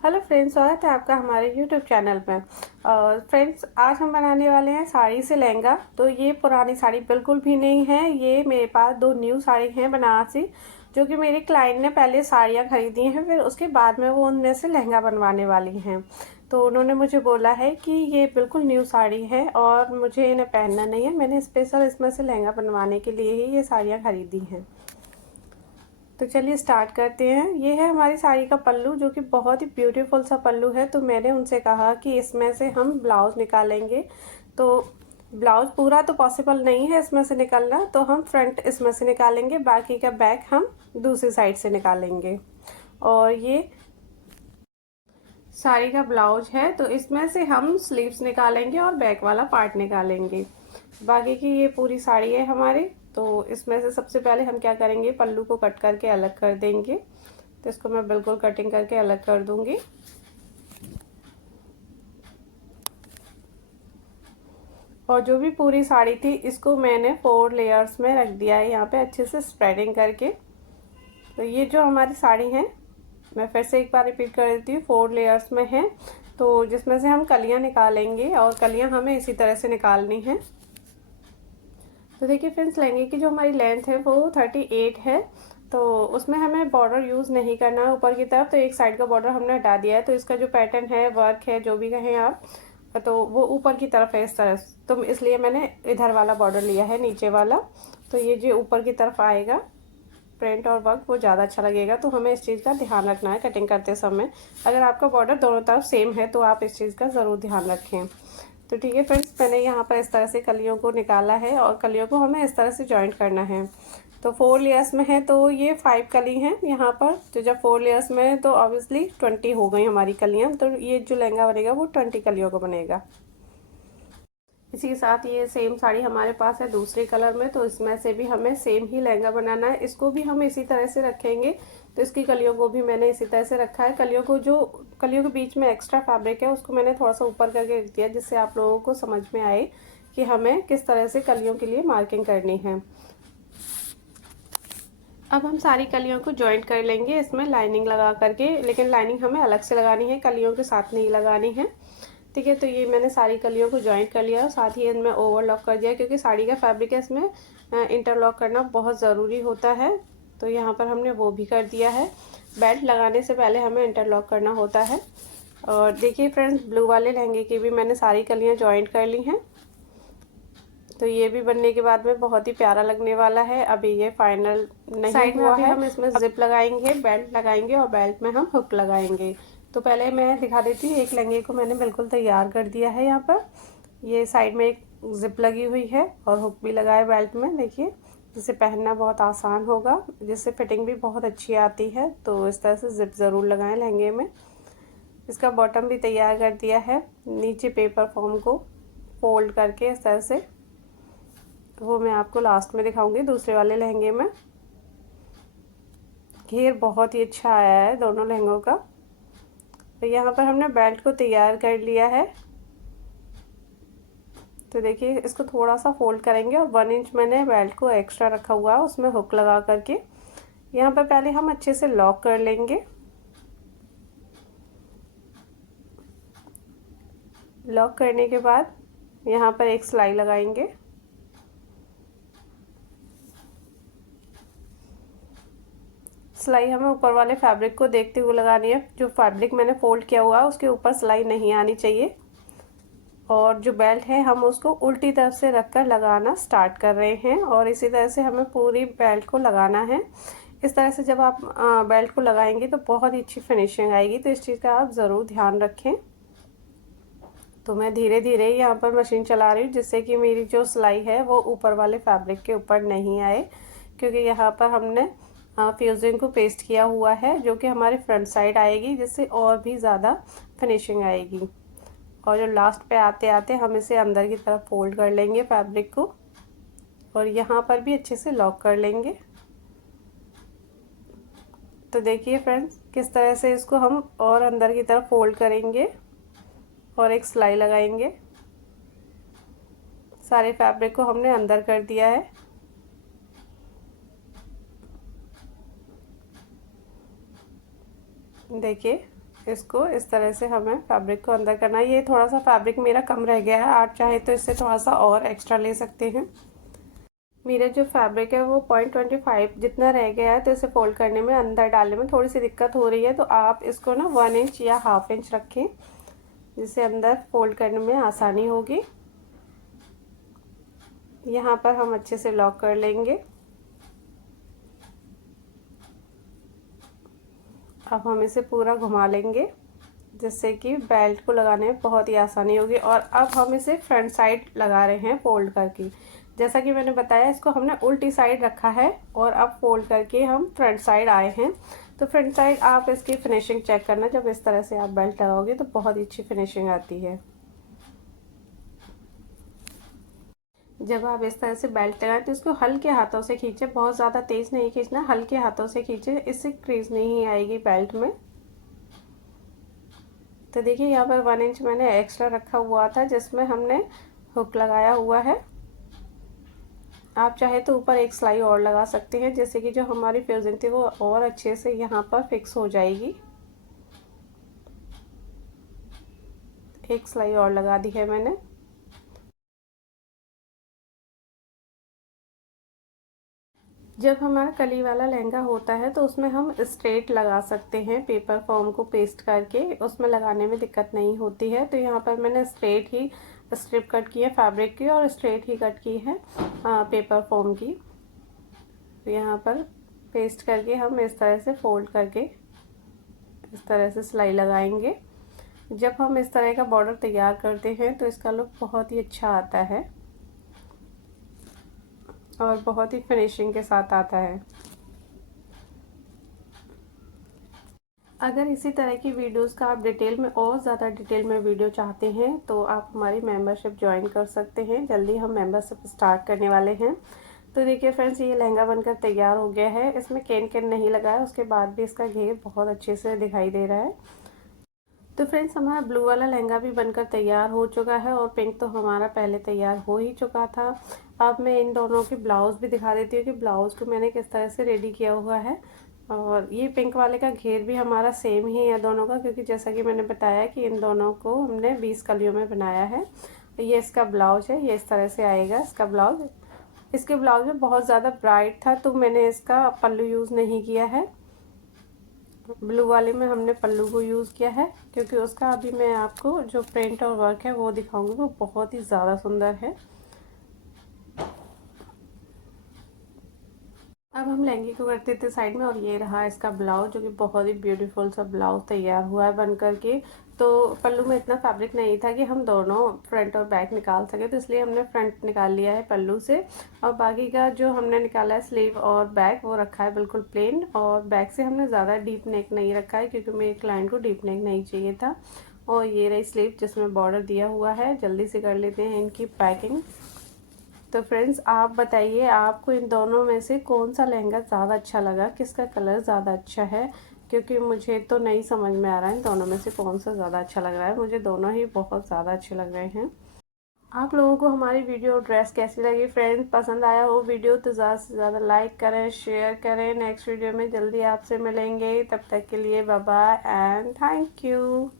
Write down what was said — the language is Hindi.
हेलो फ्रेंड्स, स्वागत है आपका हमारे यूट्यूब चैनल में। फ्रेंड्स, आज हम बनाने वाले हैं साड़ी से लहंगा। तो ये पुरानी साड़ी बिल्कुल भी नहीं है, ये मेरे पास दो न्यू साड़ी हैं बनारसी, जो कि मेरे क्लाइंट ने पहले साड़ियाँ खरीदी हैं, फिर उसके बाद में वो उनमें से लहंगा बनवाने वाली हैं। तो उन्होंने मुझे बोला है कि ये बिल्कुल न्यू साड़ी है और मुझे इन्हें पहनना नहीं है, मैंने स्पेशल इसमें से लहंगा बनवाने के लिए ही ये साड़ियाँ खरीदी हैं। तो चलिए स्टार्ट करते हैं। ये है हमारी साड़ी का पल्लू, जो कि बहुत ही ब्यूटीफुल सा पल्लू है। तो मैंने उनसे कहा कि इसमें से हम ब्लाउज निकालेंगे। तो ब्लाउज पूरा तो पॉसिबल नहीं है इसमें से निकालना, तो हम फ्रंट इसमें से निकालेंगे, बाकी का बैक हम दूसरी साइड से निकालेंगे। और ये साड़ी का ब्लाउज है, तो इसमें से हम स्लीव्स निकालेंगे और बैक वाला पार्ट निकालेंगे। बाकी की ये पूरी साड़ी है हमारी। तो इसमें से सबसे पहले हम क्या करेंगे, पल्लू को कट करके अलग कर देंगे। तो इसको मैं बिल्कुल कटिंग करके अलग कर दूंगी। और जो भी पूरी साड़ी थी, इसको मैंने 4 लेयर्स में रख दिया है यहाँ पे, अच्छे से स्प्रेडिंग करके। तो ये जो हमारी साड़ी है, मैं फिर से एक बार रिपीट कर देती हूँ, 4 लेयर्स में है। तो जिसमें से हम कलियां निकालेंगे और कलियां हमें इसी तरह से निकालनी है। तो देखिए फ्रेंड्स, लहंगे की जो हमारी लेंथ है वो 38 है। तो उसमें हमें बॉर्डर यूज़ नहीं करना है ऊपर की तरफ, तो एक साइड का बॉर्डर हमने हटा दिया है। तो इसका जो पैटर्न है, वर्क है, जो भी कहें आप, तो वो ऊपर की तरफ है इस तरह से। तो इसलिए मैंने इधर वाला बॉर्डर लिया है, नीचे वाला। तो ये जो ऊपर की तरफ आएगा प्रिंट और वर्क, वो ज़्यादा अच्छा लगेगा। तो हमें इस चीज़ का ध्यान रखना है कटिंग करते समय। अगर आपका बॉर्डर दोनों तरफ सेम है तो आप इस चीज़ का ज़रूर ध्यान रखें। तो ठीक है फ्रेंड्स, मैंने यहाँ पर इस तरह से कलियों को निकाला है और कलियों को हमें इस तरह से जॉइंट करना है। तो 4 लेयर्स में है, तो ये 5 कली हैं यहाँ पर। तो जब 4 लेयर्स में है तो ऑब्वियसली 20 हो गई हमारी कलियाँ। तो ये जो लहंगा बनेगा वो 20 कलियों का बनेगा। इसी के साथ ये सेम साड़ी हमारे पास है दूसरे कलर में, तो इसमें से भी हमें सेम ही लहंगा बनाना है। इसको भी हम इसी तरह से रखेंगे। तो इसकी कलियों को भी मैंने इसी तरह से रखा है। कलियों के बीच में एक्स्ट्रा फैब्रिक है, उसको मैंने थोड़ा सा ऊपर करके रख दिया, जिससे आप लोगों को समझ में आए कि हमें किस तरह से कलियों के लिए मार्किंग करनी है। अब हम सारी कलियों को जॉइंट कर लेंगे इसमें लाइनिंग लगा करके, लेकिन लाइनिंग हमें अलग से लगानी है, कलियों के साथ नहीं लगानी है। ठीक है, तो ये मैंने सारी कलियों को जॉइंट कर लिया और साथ ही इनमें ओवरलॉक कर दिया, क्योंकि साड़ी का फैब्रिक है, इसमें इंटरलॉक करना बहुत ज़रूरी होता है। तो यहाँ पर हमने वो भी कर दिया है। बेल्ट लगाने से पहले हमें इंटरलॉक करना होता है। और देखिए फ्रेंड्स, ब्लू वाले लहंगे की भी मैंने सारी कलियाँ जॉइंट कर ली हैं। तो ये भी बनने के बाद में बहुत ही प्यारा लगने वाला है। अभी ये फाइनल नहीं हुआ है। हम इसमें जिप लगाएंगे, बेल्ट लगाएंगे और बेल्ट में हम हुक लगाएंगे। तो पहले मैं दिखा देती हूँ, एक लहंगे को मैंने बिल्कुल तैयार कर दिया है। यहाँ पर ये साइड में एक जिप लगी हुई है और हुक भी लगा है बेल्ट में, देखिए, जिसे पहनना बहुत आसान होगा, जिससे फिटिंग भी बहुत अच्छी आती है। तो इस तरह से जिप ज़रूर लगाएं लहंगे में। इसका बॉटम भी तैयार कर दिया है, नीचे पेपर फॉर्म को फोल्ड करके इस तरह से। वो मैं आपको लास्ट में दिखाऊंगी दूसरे वाले लहंगे में। घेर बहुत ही अच्छा आया है दोनों लहंगों का। तो यहाँ पर हमने बेल्ट को तैयार कर लिया है। तो देखिए, इसको थोड़ा सा फोल्ड करेंगे और 1 इंच मैंने बेल्ट को एक्स्ट्रा रखा हुआ है, उसमें हुक लगा करके यहाँ पर पहले हम अच्छे से लॉक कर लेंगे। लॉक करने के बाद यहाँ पर एक सिलाई लगाएंगे। सिलाई हमें ऊपर वाले फैब्रिक को देखते हुए लगानी है। जो फैब्रिक मैंने फोल्ड किया हुआ है उसके ऊपर सिलाई नहीं आनी चाहिए। और जो बेल्ट है, हम उसको उल्टी तरफ से रखकर लगाना स्टार्ट कर रहे हैं और इसी तरह से हमें पूरी बेल्ट को लगाना है। इस तरह से जब आप बेल्ट को लगाएंगे तो बहुत ही अच्छी फिनिशिंग आएगी। तो इस चीज़ का आप ज़रूर ध्यान रखें। तो मैं धीरे धीरे यहाँ पर मशीन चला रही हूँ, जिससे कि मेरी जो सिलाई है वो ऊपर वाले फैब्रिक के ऊपर नहीं आए, क्योंकि यहाँ पर हमने फ्यूजिंग को पेस्ट किया हुआ है, जो कि हमारे फ्रंट साइड आएगी, जिससे और भी ज़्यादा फिनिशिंग आएगी। और जो लास्ट पे आते आते हम इसे अंदर की तरफ फोल्ड कर लेंगे फैब्रिक को, और यहाँ पर भी अच्छे से लॉक कर लेंगे। तो देखिए फ्रेंड्स, किस तरह से इसको हम और अंदर की तरफ फोल्ड करेंगे और एक सिलाई लगाएंगे। सारे फैब्रिक को हमने अंदर कर दिया है। देखिए, इसको इस तरह से हमें फैब्रिक को अंदर करना है। ये थोड़ा सा फैब्रिक मेरा कम रह गया है, आप चाहे तो इससे थोड़ा सा और एक्स्ट्रा ले सकते हैं। मेरा जो फैब्रिक है वो 0.25 जितना रह गया है, तो इसे फोल्ड करने में, अंदर डालने में थोड़ी सी दिक्कत हो रही है, तो आप इसको ना 1 इंच या ½ इंच रखें, जिससे अंदर फोल्ड करने में आसानी होगी। यहाँ पर हम अच्छे से लॉक कर लेंगे। अब हम इसे पूरा घुमा लेंगे, जिससे कि बेल्ट को लगाने में बहुत ही आसानी होगी। और अब हम इसे फ्रंट साइड लगा रहे हैं फोल्ड करके। जैसा कि मैंने बताया, इसको हमने उल्टी साइड रखा है और अब फोल्ड करके हम फ्रंट साइड आए हैं। तो फ्रंट साइड आप इसकी फिनिशिंग चेक करना, जब इस तरह से आप बेल्ट लगाओगे तो बहुत ही अच्छी फिनिशिंग आती है। जब आप इस तरह से बेल्ट लगाएं तो इसको हल्के हाथों से खींचे, बहुत ज़्यादा तेज़ नहीं खींचना, हल्के हाथों से खींचे, इससे क्रीज नहीं आएगी बेल्ट में। तो देखिए यहाँ पर 1 इंच मैंने एक्स्ट्रा रखा हुआ था, जिसमें हमने हुक लगाया हुआ है। आप चाहे तो ऊपर एक सिलाई और लगा सकते हैं, जैसे कि जो हमारी फ्यूजिंग थी वो और अच्छे से यहाँ पर फिक्स हो जाएगी। एक सिलाई और लगा दी है मैंने। जब हमारा कली वाला लहंगा होता है तो उसमें हम स्ट्रेट लगा सकते हैं, पेपर फॉर्म को पेस्ट करके, उसमें लगाने में दिक्कत नहीं होती है। तो यहाँ पर मैंने स्ट्रेट ही स्ट्रिप कट की है फैब्रिक की, और स्ट्रेट ही कट की है पेपर फॉर्म की। तो यहाँ पर पेस्ट करके हम इस तरह से फोल्ड करके इस तरह से सिलाई लगाएंगे। जब हम इस तरह का बॉर्डर तैयार करते हैं तो इसका लुक बहुत ही अच्छा आता है और बहुत ही फिनिशिंग के साथ आता है। अगर इसी तरह की वीडियोस का आप डिटेल में और ज़्यादा डिटेल में वीडियो चाहते हैं तो आप हमारी मेंबरशिप ज्वाइन कर सकते हैं। जल्दी हम मेंबरशिप स्टार्ट करने वाले हैं। तो देखिए फ्रेंड्स, ये लहंगा बनकर तैयार हो गया है। इसमें कैन नहीं लगा है, उसके बाद भी इसका घेर बहुत अच्छे से दिखाई दे रहा है। तो फ्रेंड्स, हमारा ब्लू वाला लहंगा भी बनकर तैयार हो चुका है और पिंक तो हमारा पहले तैयार हो ही चुका था। अब मैं इन दोनों के ब्लाउज भी दिखा देती हूँ कि ब्लाउज को मैंने किस तरह से रेडी किया हुआ है। और ये पिंक वाले का घेर भी हमारा सेम ही है दोनों का, क्योंकि जैसा कि मैंने बताया कि इन दोनों को हमने 20 कलियों में बनाया है। ये इसका ब्लाउज है, ये इस तरह से आएगा इसका ब्लाउज। इसके ब्लाउज में बहुत ज़्यादा ब्राइट था तो मैंने इसका पल्लू यूज़ नहीं किया है। ब्लू वाले में हमने पल्लू को यूज़ किया है, क्योंकि उसका अभी मैं आपको जो प्रिंट और वर्क है वो दिखाऊंगी, वो बहुत ही ज़्यादा सुंदर है। अब हम लहंगे को करते थे साइड में, और ये रहा इसका ब्लाउज, जो कि बहुत ही ब्यूटीफुल सा ब्लाउज तैयार हुआ है बन करके। तो पल्लू में इतना फैब्रिक नहीं था कि हम दोनों फ्रंट और बैक निकाल सके, तो इसलिए हमने फ्रंट निकाल लिया है पल्लू से, और बाकी का जो हमने निकाला है स्लीव और बैक वो रखा है बिल्कुल प्लेन। और बैक से हमने ज़्यादा डीप नेक नहीं रखा है, क्योंकि मेरे क्लाइंट को डीप नेक नहीं चाहिए था। और ये रही स्लीव जिसमें बॉर्डर दिया हुआ है। जल्दी से कर लेते हैं इनकी पैकिंग। तो फ्रेंड्स, आप बताइए आपको इन दोनों में से कौन सा लहंगा ज़्यादा अच्छा लगा, किसका कलर ज़्यादा अच्छा है, क्योंकि मुझे तो नहीं समझ में आ रहा है इन दोनों में से कौन सा ज़्यादा अच्छा लग रहा है। मुझे दोनों ही बहुत ज़्यादा अच्छे लग रहे हैं। आप लोगों को हमारी वीडियो और ड्रेस कैसी लगी फ्रेंड्स? पसंद आया हो वीडियो तो ज़्यादा से ज़्यादा लाइक करें, शेयर करें। नेक्स्ट वीडियो में जल्दी आपसे मिलेंगे, तब तक के लिए bye bye and thank you.